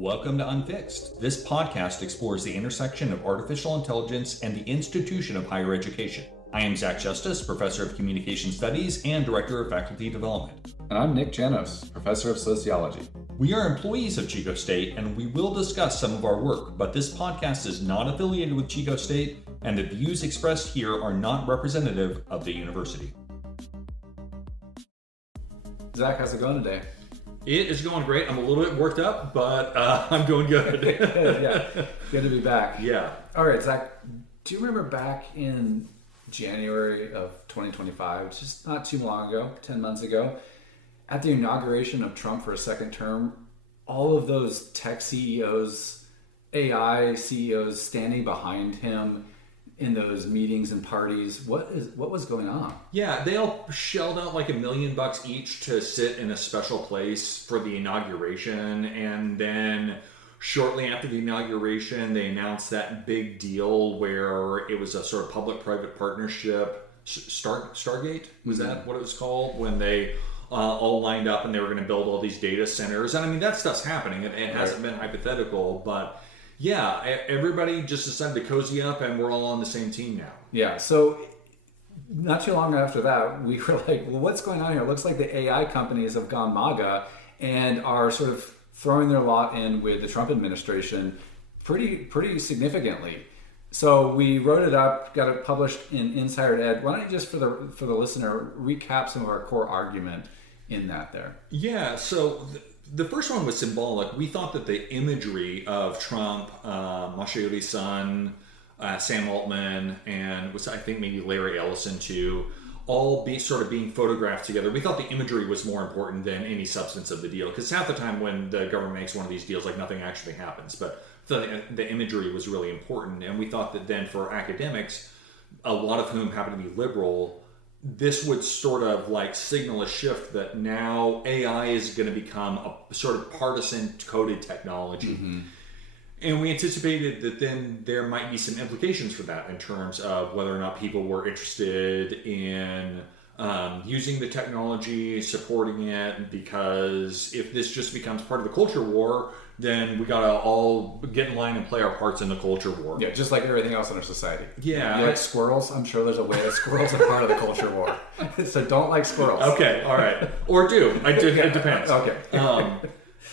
Welcome to Unfixed. This podcast explores the intersection of artificial intelligence and the institution of higher education. I am Zach Justice, Professor of Communication Studies and Director of Faculty Development. And I'm Nik Janos, Professor of Sociology. We are employees of Chico State, and we will discuss some of our work, but this podcast is not affiliated with Chico State, and the views expressed here are not representative of the university. Zach, how's it going today? It is going great. I'm a little bit worked up, but I'm doing good. Yeah, good to be back. Yeah. All right, Zach, do you remember back in January of 2025, just not too long ago, 10 months ago, at the inauguration of Trump for a second term, all of those tech CEOs, AI CEOs standing behind him in those meetings and parties, what was going on? Yeah, they all shelled out like $1 million each to sit in a special place for the inauguration, and then shortly after the inauguration, they announced that big deal where it was a sort of public-private partnership. Stargate, was that what it was called? When they all lined up and they were going to build all these data centers. And I mean, that stuff's happening. It hasn't been hypothetical, but yeah, everybody just decided to cozy up and we're all on the same team now. Yeah, so not too long after that, we were like, well, what's going on here? It looks like the AI companies have gone MAGA and are sort of throwing their lot in with the Trump administration pretty significantly. So we wrote it up, got it published in Insider Ed. Why don't you just, for the listener, recap some of our core argument in that there? Yeah, so the first one was symbolic. We thought that the imagery of Trump, Mashaodi's son, Sam Altman, and I think maybe Larry Ellison too, all being photographed together. We thought the imagery was more important than any substance of the deal, because half the time when the government makes one of these deals, like nothing actually happens. But the imagery was really important, and we thought that then for academics, a lot of whom happen to be liberal, this would sort of like signal a shift that now AI is going to become a sort of partisan coded technology. Mm-hmm. And we anticipated that then there might be some implications for that in terms of whether or not people were interested in using the technology, supporting it, because if this just becomes part of the culture war, then we gotta all get in line and play our parts in the culture war. Yeah, just like everything else in our society. Yeah. You like squirrels? I'm sure there's a way that squirrels are part of the culture war. So don't like squirrels. Okay, all right. Or do. It depends. Okay.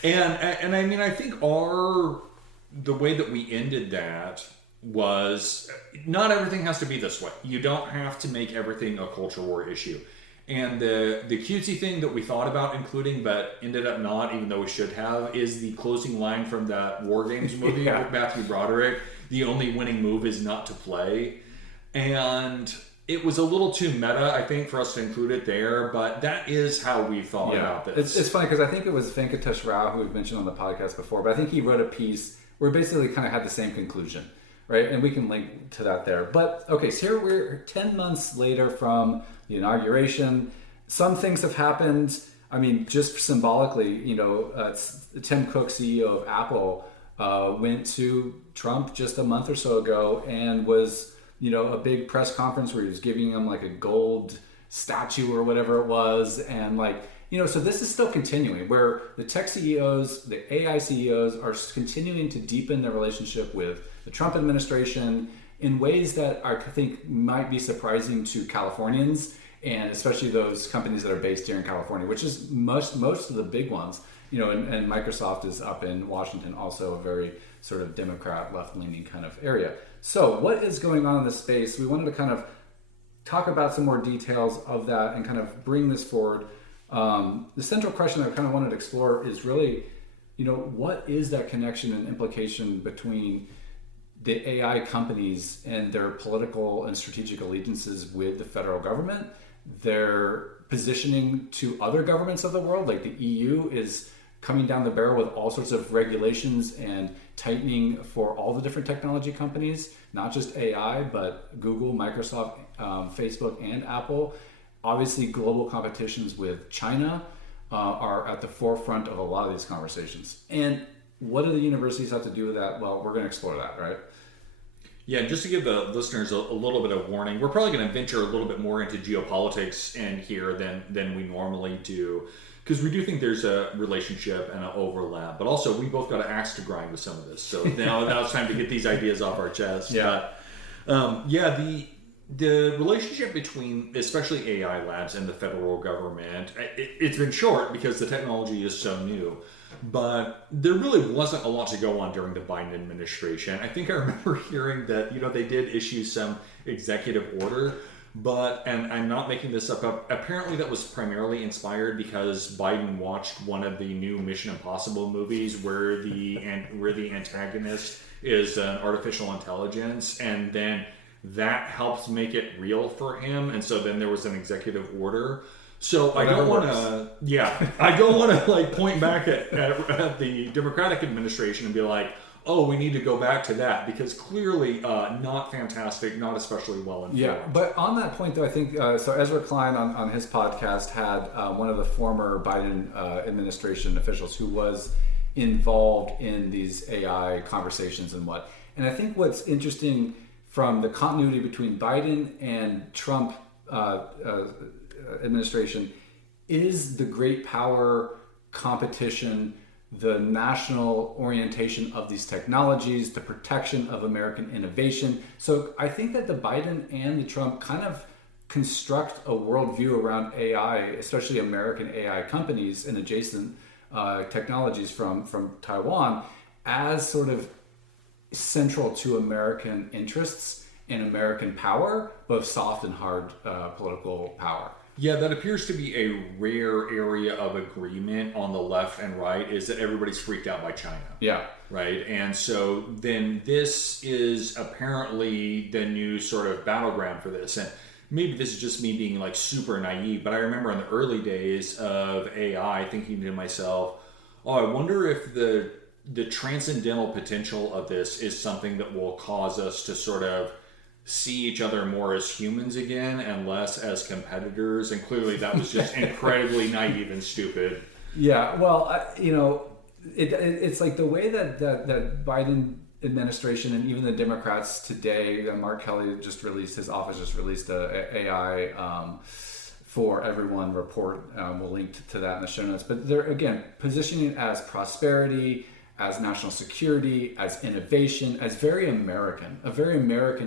And I mean, I think the way that we ended that was not everything has to be this way. You don't have to make everything a culture war issue. And the cutesy thing that we thought about including, but ended up not, even though we should have, is the closing line from that War Games movie with Matthew Broderick. The only winning move is not to play. And it was a little too meta, I think, for us to include it there, but that is how we thought about this. It's funny because I think it was Venkatesh Rao who we've mentioned on the podcast before, but I think he wrote a piece where we basically kind of had the same conclusion, right? And we can link to that there. But okay, so here we're 10 months later from the inauguration. Some things have happened. I mean, just symbolically, Tim Cook, CEO of Apple, went to Trump just a month or so ago and was, a big press conference where he was giving him like a gold statue or whatever it was. And so this is still continuing where the tech CEOs, the AI CEOs are continuing to deepen their relationship with the Trump administration in ways that I think might be surprising to Californians, and especially those companies that are based here in California, which is most of the big ones, and Microsoft is up in Washington, also a very sort of Democrat, left-leaning kind of area. So what is going on in this space? We wanted to kind of talk about some more details of that and kind of bring this forward. The central question I kind of wanted to explore is really, what is that connection and implication between the AI companies and their political and strategic allegiances with the federal government, their positioning to other governments of the world, like the EU is coming down the barrel with all sorts of regulations and tightening for all the different technology companies, not just AI, but Google, Microsoft, Facebook, and Apple. Obviously, global competitions with China are at the forefront of a lot of these conversations. And what do the universities have to do with that? Well, we're going to explore that, right? Yeah, just to give the listeners a little bit of warning, we're probably going to venture a little bit more into geopolitics in here than we normally do, because we do think there's a relationship and an overlap. But also, we both got an axe to grind with some of this. So now it's time to get these ideas off our chest. Yeah. But, the relationship between, especially AI labs and the federal government, it's been short because the technology is so new. But there really wasn't a lot to go on during the Biden administration. I think I remember hearing that, they did issue some executive order, and I'm not making this up, apparently that was primarily inspired because Biden watched one of the new Mission Impossible movies where the antagonist is an artificial intelligence, and then that helps make it real for him, and so then there was an executive order. So I don't want to point back at the Democratic administration and be like, oh, we need to go back to that, because clearly not fantastic, not especially well informed. Yeah, but on that point though, I think so. Ezra Klein on his podcast had one of the former Biden administration officials who was involved in these AI conversations and I think what's interesting from the continuity between Biden and Trump administration is the great power competition, the national orientation of these technologies, the protection of American innovation. So I think that the Biden and the Trump kind of construct a worldview around AI, especially American AI companies and adjacent technologies from Taiwan, as sort of central to American interests and American power, both soft and hard political power. Yeah, that appears to be a rare area of agreement on the left and right, is that everybody's freaked out by China. Yeah. Right? And so then this is apparently the new sort of battleground for this. And maybe this is just me being super naive, but I remember in the early days of AI thinking to myself, oh, I wonder if the transcendental potential of this is something that will cause us to sort of see each other more as humans again and less as competitors. And clearly that was just incredibly naive and stupid. Yeah, well, it's like the way that Biden administration and even the Democrats today, Mark Kelly his office just released a AI for everyone report. We'll link to that in the show notes. But they're, again, positioning it as prosperity, as national security, as innovation, as a very American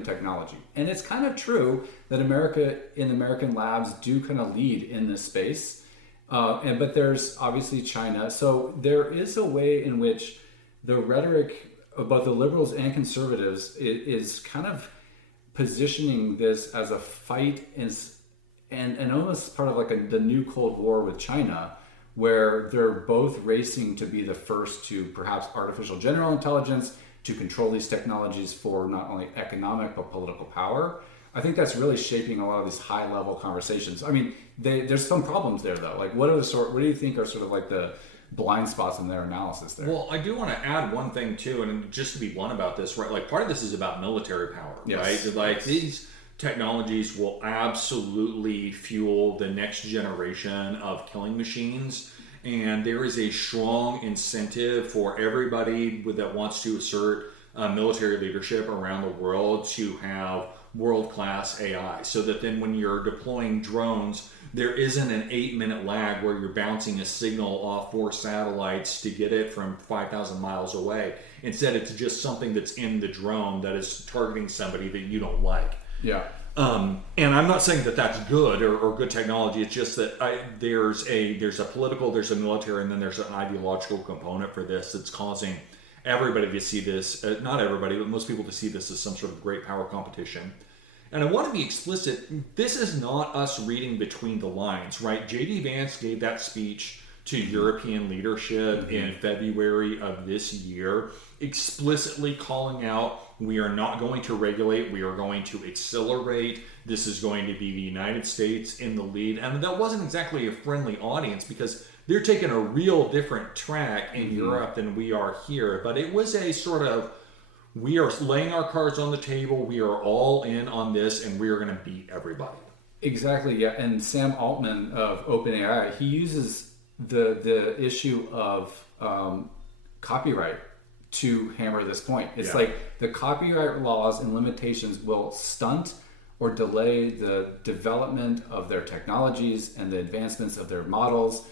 technology. And it's kind of true that American labs do kind of lead in this space. But there's obviously China. So there is a way in which the rhetoric of both the liberals and conservatives is kind of positioning this as a fight and almost part of the new Cold War with China, where they're both racing to be the first to perhaps artificial general intelligence, to control these technologies for not only economic but political power. I think that's really shaping a lot of these high-level conversations. I mean, there's some problems there, though. What do you think are sort of the blind spots in their analysis there? Well, I do want to add one thing too, and just to be blunt about this, right? Part of this is about military power, yes. Right? These technologies will absolutely fuel the next generation of killing machines, and there is a strong incentive for everybody that wants to assert military leadership around the world to have world-class AI, so that then when you're deploying drones, there isn't an 8-minute lag where you're bouncing a signal off 4 satellites to get it from 5,000 miles away. Instead, it's just something that's in the drone that is targeting somebody that you don't like. Yeah. And I'm not saying that that's good or good technology. It's just that there's a political, there's a military, and then there's an ideological component for this that's causing everybody to see this, not everybody, but most people to see this as some sort of great power competition. And I want to be explicit, this is not us reading between the lines, right? J.D. Vance gave that speech to European leadership in February of this year, explicitly calling out, we are not going to regulate, we are going to accelerate. This is going to be the United States in the lead. And that wasn't exactly a friendly audience, because they're taking a real different track in Europe than we are here. But it was a sort of, we are laying our cards on the table, we are all in on this, and we are going to beat everybody. Exactly, yeah. And Sam Altman of OpenAI, he uses the issue of copyright to hammer this point. It's Yeah. like the copyright laws and limitations will stunt or delay the development of their technologies and the advancements of their models.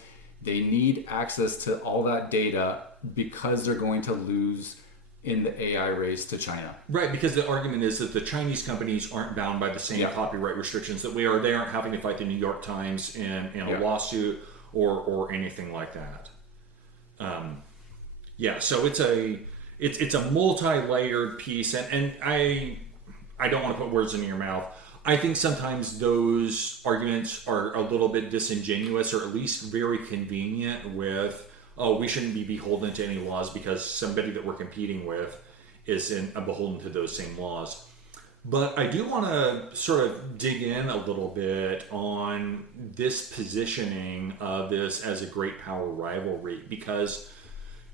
They need access to all that data because they're going to lose in the AI race to China. Right, because the argument is that the Chinese companies aren't bound by the same copyright restrictions that we are. They aren't having to fight the New York Times in a lawsuit or anything like that. So it's a multi-layered piece, and I don't want to put words in your mouth. I think sometimes those arguments are a little bit disingenuous, or at least very convenient with, we shouldn't be beholden to any laws because somebody that we're competing with is beholden to those same laws. But I do want to sort of dig in a little bit on this positioning of this as a great power rivalry, because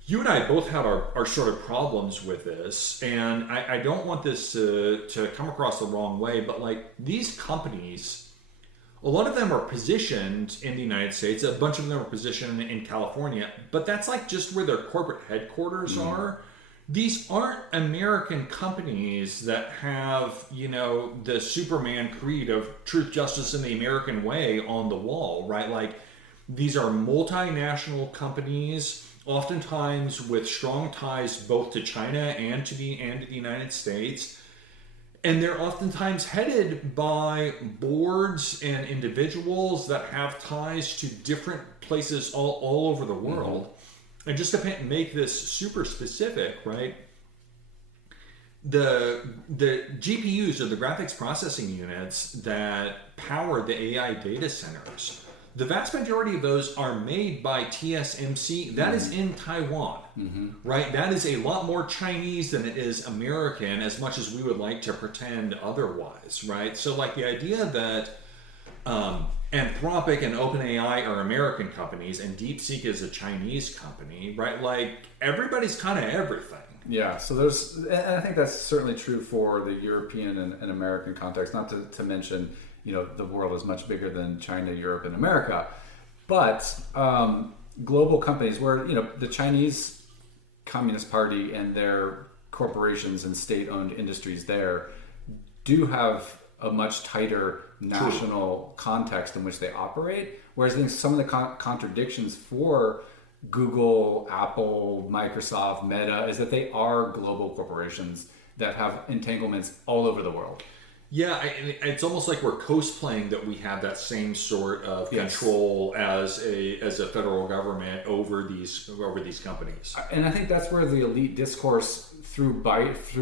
you and I both had our sort of problems with this, and I don't want this to come across the wrong way, but like these companies, a lot of them are positioned in the United States, a bunch of them are positioned in California, but that's like just where their corporate headquarters are. These aren't American companies that have, the Superman creed of truth, justice, and the American way on the wall, right? Like these are multinational companies, oftentimes with strong ties both to China and to the United States. And they're oftentimes headed by boards and individuals that have ties to different places all over the world. And just to make this super specific, right? The GPUs, or the graphics processing units that power the AI data centers, the vast majority of those are made by TSMC. That is in Taiwan, right? That is a lot more Chinese than it is American, as much as we would like to pretend otherwise, right? So like the idea that Anthropic and OpenAI are American companies and DeepSeek is a Chinese company, right? Like everybody's kind of everything. Yeah, so and I think that's certainly true for the European and American context, not to mention, the world is much bigger than China, Europe, and America. But global companies where, the Chinese Communist Party and their corporations and state-owned industries there do have a much tighter national context in which they operate. Whereas I think some of the contradictions for Google, Apple, Microsoft, Meta is that they are global corporations that have entanglements all over the world. Yeah, it's almost like we're cosplaying that we have that same sort of control as a federal government over these companies. And I think that's where the elite discourse through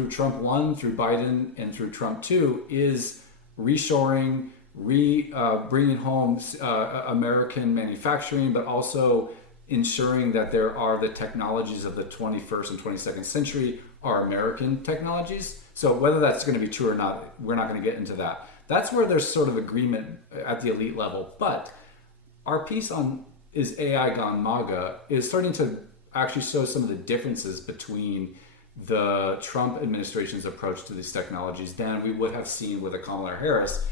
Trump 1, through Biden, and through Trump 2 is reshoring, bringing home American manufacturing, but also ensuring that there are the technologies of the 21st and 22nd century are American technologies. So whether that's going to be true or not, we're not going to get into that. That's where there's sort of agreement at the elite level. But our piece on Is AI Gone MAGA is starting to actually show some of the differences between the Trump administration's approach to these technologies than we would have seen with a Kamala Harris.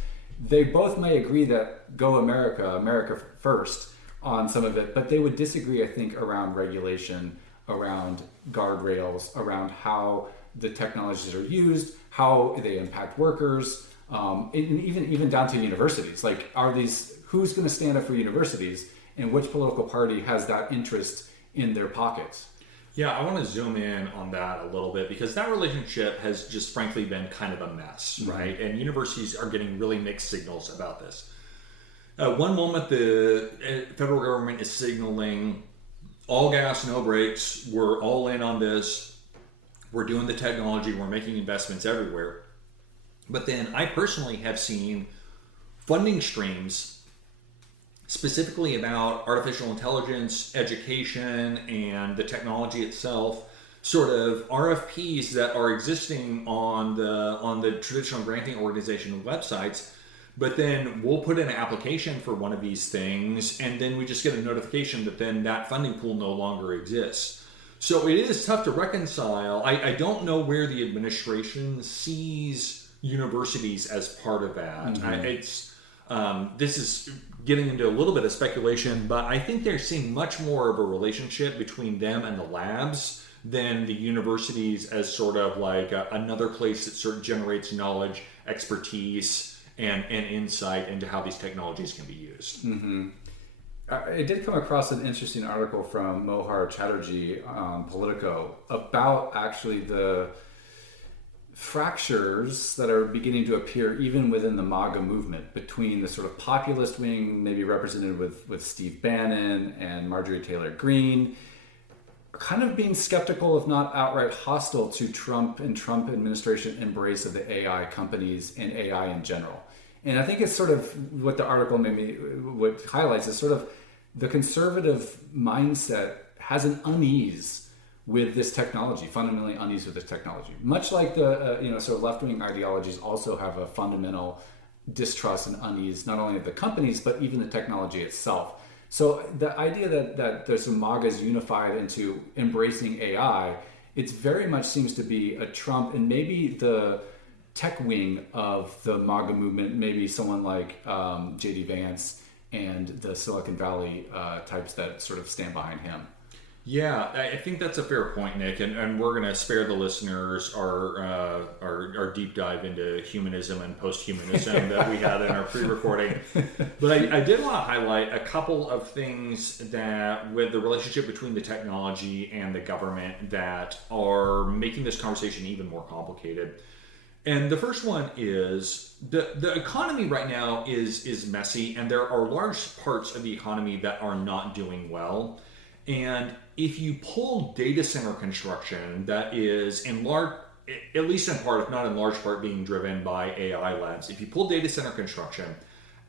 They both may agree that go America first on some of it, but they would disagree, I think, around regulation, around guardrails, around how the technologies are used, how they impact workers, even down to universities. Like, who's going to stand up for universities, and which political party has that interest in their pockets? Yeah, I want to zoom in on that a little bit, because that relationship has just frankly been kind of a mess, right? And universities are getting really mixed signals about this. One moment, the federal government is signaling all gas, no brakes. We're all in on this. We're doing the technology. We're making investments everywhere. But then I personally have seen funding streams specifically about artificial intelligence, education, and the technology itself, sort of RFPs that are existing on the traditional granting organization websites. But then we'll put in an application for one of these things, and then we just get a notification that then that funding pool no longer exists. So it is tough to reconcile. I don't know where the administration sees universities as part of that. This is getting into a little bit of speculation, but I think they're seeing much more of a relationship between them and the labs then the universities as sort of like another place that sort of generates knowledge, expertise, and insight into how these technologies can be used. Mm-hmm. I did come across an interesting article from Mohar Chatterjee on Politico about actually the fractures that are beginning to appear even within the MAGA movement between the sort of populist wing, maybe represented with Steve Bannon and Marjorie Taylor Greene, kind of being skeptical, if not outright hostile to Trump and Trump administration embrace of the AI companies and AI in general. And I think it's sort of what the article what highlights is sort of the conservative mindset has an unease with this technology, fundamentally unease with this technology. Much like the sort of left-wing ideologies also have a fundamental distrust and unease, not only of the companies, but even the technology itself. So the idea that there's some MAGAs unified into embracing AI, it very much seems to be a Trump and maybe the tech wing of the MAGA movement, maybe someone like J.D. Vance and the Silicon Valley types that sort of stand behind him. Yeah, I think that's a fair point, Nick, and we're going to spare the listeners our deep dive into humanism and post-humanism that we had in our pre-recording. But I did want to highlight a couple of things that, with the relationship between the technology and the government, that are making this conversation even more complicated. And the first one is the economy right now is messy, and there are large parts of the economy that are not doing well. And if you pull data center construction that is in large, at least in part, if not in large part, being driven by AI labs, if you pull data center construction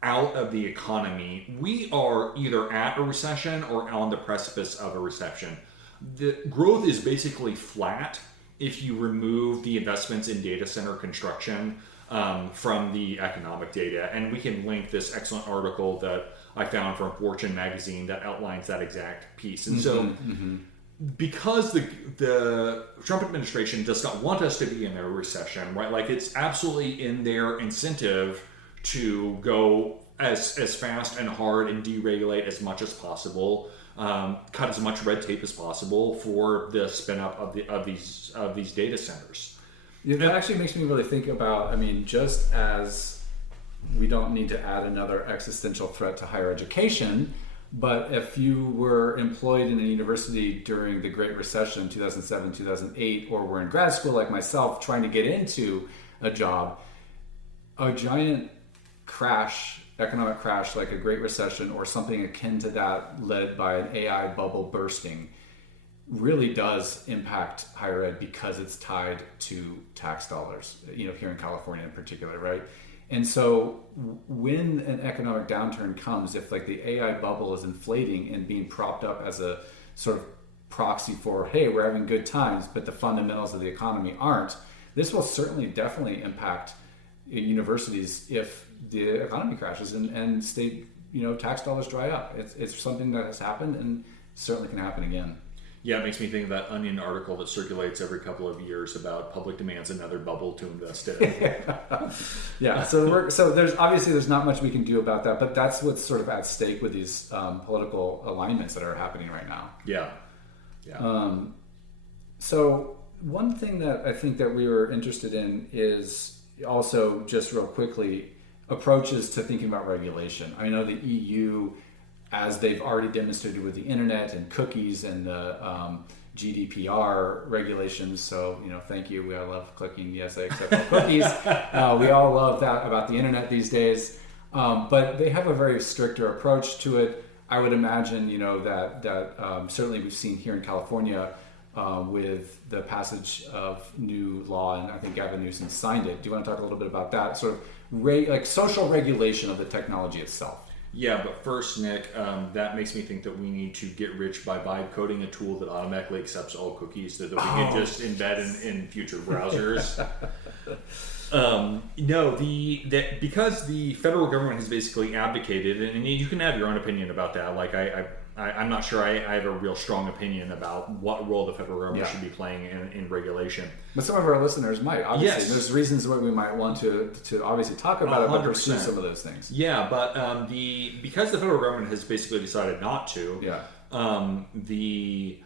out of the economy, we are either at a recession or on the precipice of a recession. The growth is basically flat if you remove the investments in data center construction from the economic data. And we can link this excellent article that I found from Fortune magazine that outlines that exact piece. And because the Trump administration does not want us to be in a recession, right? Like, it's absolutely in their incentive to go as fast and hard and deregulate as much as possible, cut as much red tape as possible for the spin up of these data centers. Yeah, that actually makes me really think about, just as we don't need to add another existential threat to higher education, but if you were employed in a university during the Great Recession, 2007, 2008, or were in grad school like myself trying to get into a job, a giant economic crash like a Great Recession or something akin to that led by an AI bubble bursting really does impact higher ed because it's tied to tax dollars, here in California in particular, right? And so when an economic downturn comes, if like the AI bubble is inflating and being propped up as a sort of proxy for, hey, we're having good times, but the fundamentals of the economy aren't, this will definitely impact universities if the economy crashes and state, tax dollars dry up. It's something that has happened and certainly can happen again. Yeah, it makes me think of that Onion article that circulates every couple of years about public demand's another bubble to invest in. Yeah, so there's not much we can do about that, but that's what's sort of at stake with these political alignments that are happening right now. Yeah. So one thing that I think that we were interested in is also, just real quickly, approaches to thinking about regulation. I know the EU, as they've already demonstrated with the internet and cookies and the GDPR regulations. So, thank you. We all love clicking yes, I accept all cookies. We all love that about the internet these days. But they have a very stricter approach to it. I would imagine, that certainly we've seen here in California with the passage of new law, and I think Gavin Newsom signed it. Do you want to talk a little bit about that sort of social regulation of the technology itself? Yeah, but first, Nick, that makes me think that we need to get rich by vibe coding a tool that automatically accepts all cookies that we can just embed in future browsers. Because the federal government has basically abdicated, and you can have your own opinion about that. Like I'm not sure I have a real strong opinion about what role the federal government should be playing in regulation. But some of our listeners might. Obviously, yes. There's reasons why we might want to obviously talk about 100%. It, but pursue some of those things. Yeah, but because the federal government has basically decided not to, the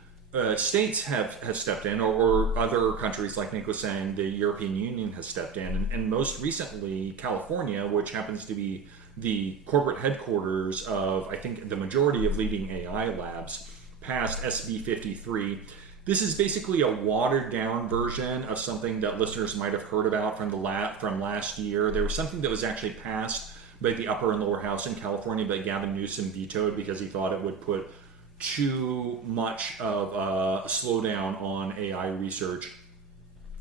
states have stepped in, or other countries, like Nick was saying, the European Union has stepped in, and most recently California, which happens to be the corporate headquarters of, I think, the majority of leading AI labs, passed SB 53. This is basically a watered down version of something that listeners might have heard about from from last year. There was something that was actually passed by the upper and lower house in California, but Gavin Newsom vetoed because he thought it would put too much of a slowdown on AI research.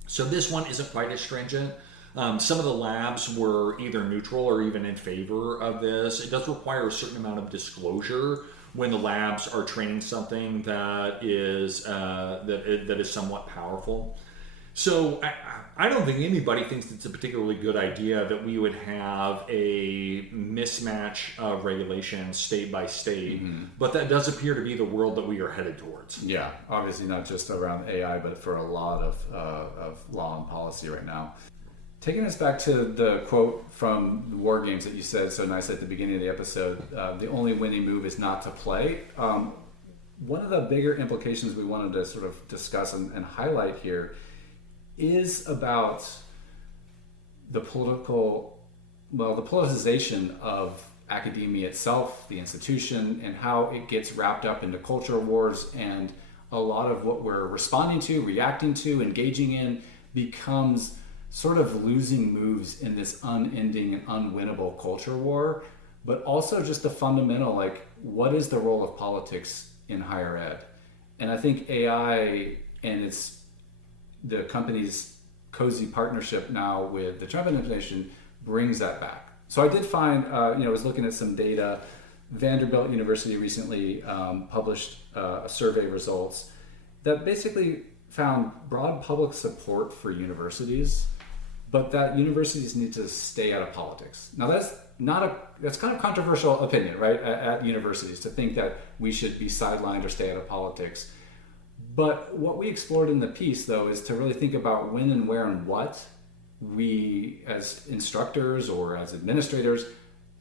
So this one isn't quite as stringent. Some of the labs were either neutral or even in favor of this. It does require a certain amount of disclosure when the labs are training something that is that is somewhat powerful. So I don't think anybody thinks it's a particularly good idea that we would have a mismatch of regulations state by state, but that does appear to be the world that we are headed towards. Yeah, obviously not just around AI, but for a lot of law and policy right now. Taking us back to the quote from the War Games that you said so nice at the beginning of the episode, the only winning move is not to play. One of the bigger implications we wanted to sort of discuss and highlight here is about the politicization of academia itself, the institution, and how it gets wrapped up into culture wars, and a lot of what we're responding to, reacting to, engaging in becomes sort of losing moves in this unending and unwinnable culture war, but also just the fundamental, like, what is the role of politics in higher ed? And I think AI and the company's cozy partnership now with the Trump administration brings that back. So I did find, I was looking at some data. Vanderbilt University recently published survey results that basically found broad public support for universities, but that universities need to stay out of politics. Now that's kind of controversial opinion, right? At universities, to think that we should be sidelined or stay out of politics. But what we explored in the piece, though, is to really think about when and where and what we, as instructors or as administrators,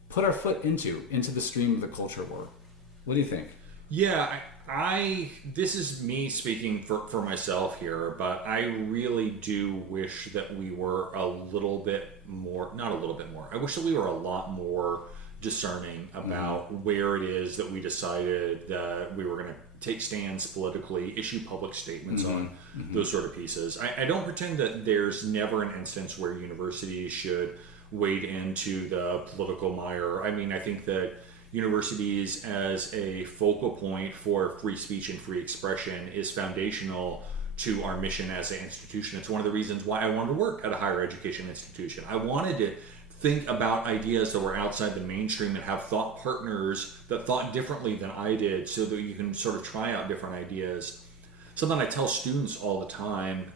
put our foot into the stream of the culture war. What do you think? Yeah, this is me speaking for myself here, but I really do wish that we were a little bit more, not a little bit more, I wish that we were a lot more discerning about where it is that we decided that we were going to take stands politically, issue public statements on those sort of pieces. I don't pretend that there's never an instance where universities should wade into the political mire. I mean, I think that universities as a focal point for free speech and free expression is foundational to our mission as an institution. It's one of the reasons why I wanted to work at a higher education institution. I wanted to think about ideas that were outside the mainstream and have thought partners that thought differently than I did, so that you can sort of try out different ideas. Something I tell students all the time,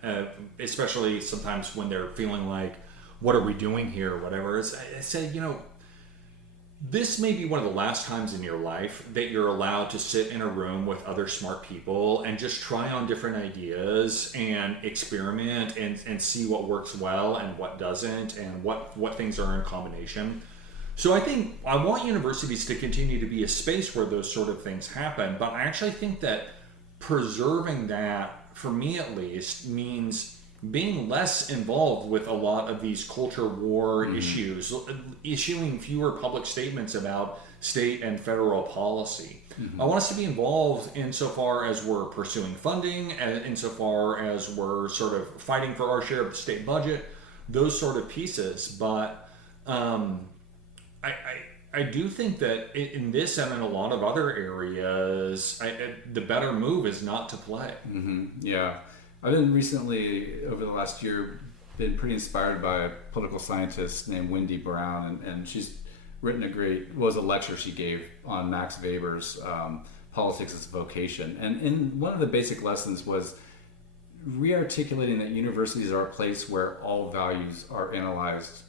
especially sometimes when they're feeling like, what are we doing here, or whatever, is I say, this may be one of the last times in your life that you're allowed to sit in a room with other smart people and just try on different ideas and experiment and see what works well and what doesn't, and what things are in combination. So I want universities to continue to be a space where those sort of things happen, but I actually think that preserving that, for me at least, means being less involved with a lot of these culture war issues, issuing fewer public statements about state and federal policy. I want us to be involved insofar as we're pursuing funding, and insofar as we're sort of fighting for our share of the state budget, those sort of pieces. But I do think that in this and in a lot of other areas, the better move is not to play. Yeah. I've been recently, over the last year, been pretty inspired by a political scientist named Wendy Brown, and she's written a lecture she gave on Max Weber's Politics as a Vocation. And one of the basic lessons was re-articulating that universities are a place where all values are analyzed,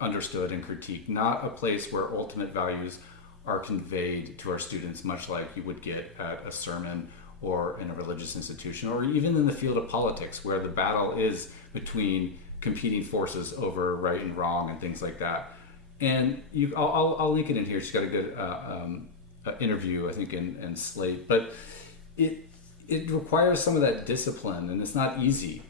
understood, and critiqued, not a place where ultimate values are conveyed to our students, much like you would get at a sermon or in a religious institution, or even in the field of politics, where the battle is between competing forces over right and wrong and things like that. And I'll link it in here. She's got a good interview, I think, in Slate. But it requires some of that discipline, and it's not easy,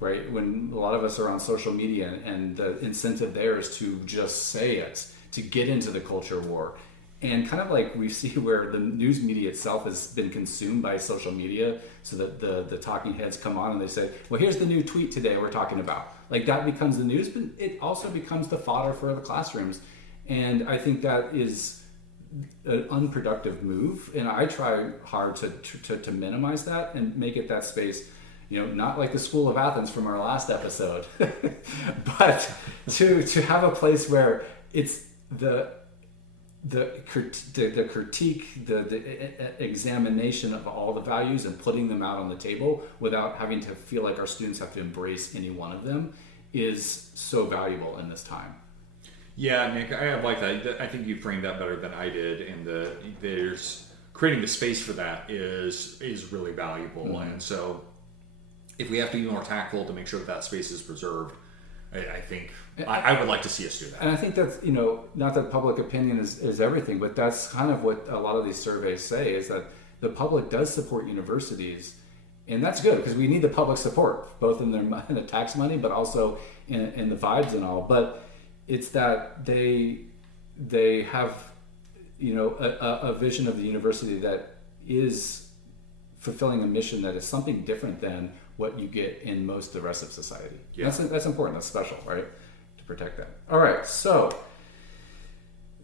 right? When a lot of us are on social media, and the incentive there is to just say it, to get into the culture war. And kind of like we see where the news media itself has been consumed by social media, so that the talking heads come on and they say, well, here's the new tweet today we're talking about. Like that becomes the news, but it also becomes the fodder for the classrooms. And I think that is an unproductive move. And I try hard to minimize that and make it that space, not like the School of Athens from our last episode, but to have a place where it's the critique, the examination of all the values and putting them out on the table without having to feel like our students have to embrace any one of them is so valuable in this time. Yeah, Nick, I like that. I think you framed that better than I did. And there's creating the space for that is really valuable. Mm-hmm. And so, if we have to be more tactful to make sure that space is preserved, I think I would like to see us do that. And I think that's, not that public opinion is everything, but that's kind of what a lot of these surveys say, is that the public does support universities. And that's good, because we need the public support, both in the tax money, but also in the vibes and all. But it's that they have, a vision of the university that is fulfilling a mission that is something different than what you get in most of the rest of society. Yeah. That's important. That's special, right? To protect that. All right. So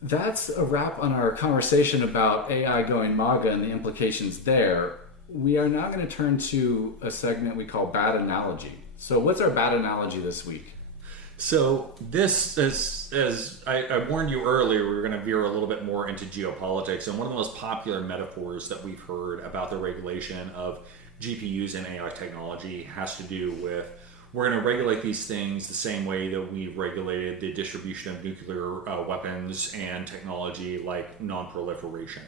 that's a wrap on our conversation about AI going MAGA and the implications there. We are now going to turn to a segment we call Bad Analogy. So what's our bad analogy this week? So this is, as I warned you earlier, we were going to veer a little bit more into geopolitics. And one of the most popular metaphors that we've heard about the regulation of GPUs and AI technology has to do with, we're going to regulate these things the same way that we regulated the distribution of nuclear weapons and technology like non-proliferation.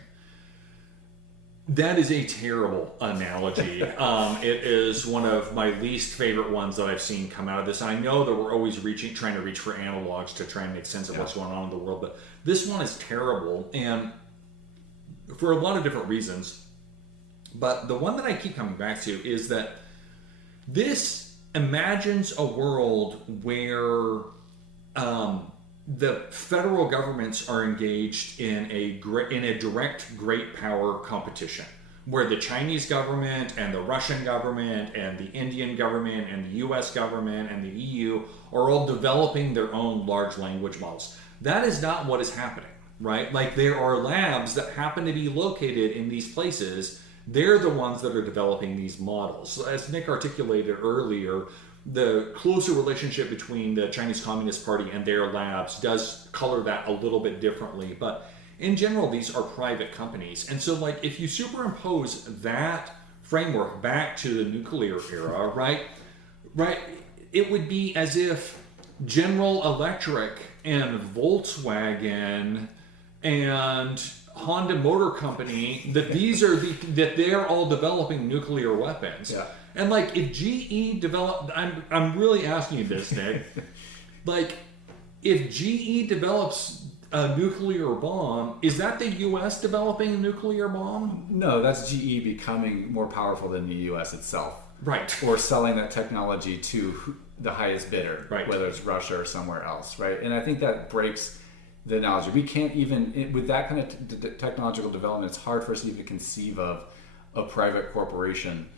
That is a terrible analogy. It is one of my least favorite ones that I've seen come out of this. And I know that we're always trying to reach for analogs to try and make sense of what's going on in the world, but this one is terrible, and for a lot of different reasons. But the one that I keep coming back to is that this imagines a world where the federal governments are engaged in a direct great power competition, where the Chinese government and the Russian government and the Indian government and the US government and the EU are all developing their own large language models. That is not what is happening, right? Like, there are labs that happen to be located in these places. They're the ones that are developing these models. As Nick articulated earlier, the closer relationship between the Chinese Communist Party and their labs does color that a little bit differently. But in general, these are private companies. And so, like, if you superimpose that framework back to the nuclear era, right, it would be as if General Electric and Volkswagen and Honda Motor Company, that they're all developing nuclear weapons. Yeah. And like, if GE developed, I'm really asking you this, Nick. Like, if GE develops a nuclear bomb, is that the U.S. developing a nuclear bomb? No, that's GE becoming more powerful than the U.S. itself. Right. Or selling that technology to the highest bidder, right, whether it's Russia or somewhere else, right? And I think that breaks the analogy. We can't even, with that kind of technological development, it's hard for us to even conceive of a private corporation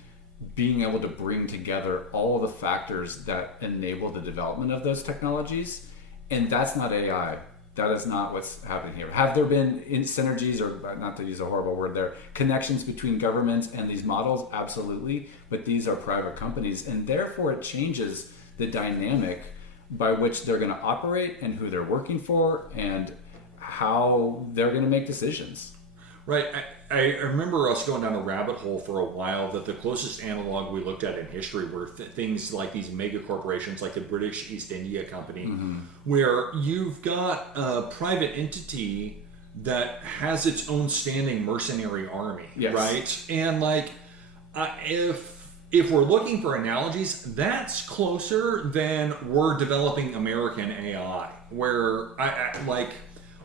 being able to bring together all the factors that enable the development of those technologies. And that's not AI. That is not what's happening here. Have there been synergies, or not to use a horrible word there, connections between governments and these models? Absolutely. But these are private companies, and therefore it changes the dynamic by which they're going to operate and who they're working for and how they're going to make decisions. Right. I remember us going down a rabbit hole for a while that the closest analog we looked at in history were things like these mega corporations like the British East India Company, mm-hmm, where you've got a private entity that has its own standing mercenary army, yes, right? And like, if we're looking for analogies, that's closer than we're developing American AI, where I like,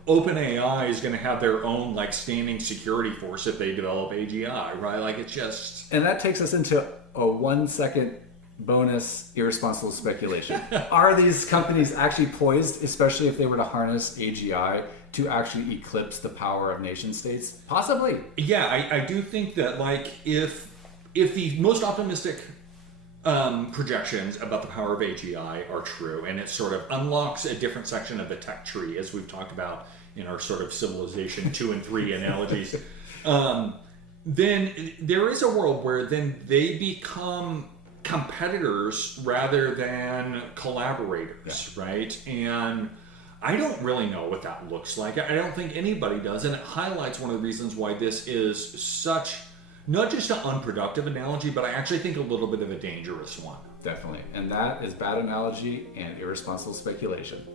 OpenAI is going to have their own like standing security force if they develop AGI, right? Like it's just. And that takes us into a 1 second bonus irresponsible speculation. Are these companies actually poised, especially if they were to harness AGI, to actually eclipse the power of nation states? Possibly. Yeah, I do think that like if the most optimistic projections about the power of AGI are true, and it sort of unlocks a different section of the tech tree, as we've talked about in our sort of civilization 2 and 3 analogies, then there is a world where then they become competitors rather than collaborators, right? And I don't really know what that looks like. I don't think anybody does, and it highlights one of the reasons why this is such, not just an unproductive analogy, but I actually think a little bit of a dangerous one. Definitely. And that is bad analogy and irresponsible speculation.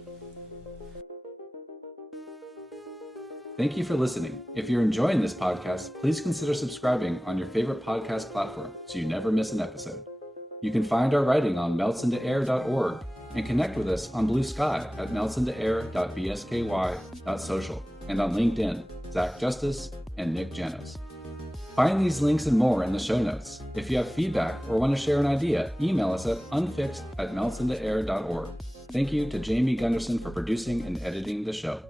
Thank you for listening. If you're enjoying this podcast, please consider subscribing on your favorite podcast platform so you never miss an episode. You can find our writing on meltsintoair.org and connect with us on Blue Sky at meltsintoair.bsky.social and on LinkedIn, Zach Justice and Nick Janos. Find these links and more in the show notes. If you have feedback or want to share an idea, email us at unfixed@meltsintoair.org. Thank you to Jamie Gunderson for producing and editing the show.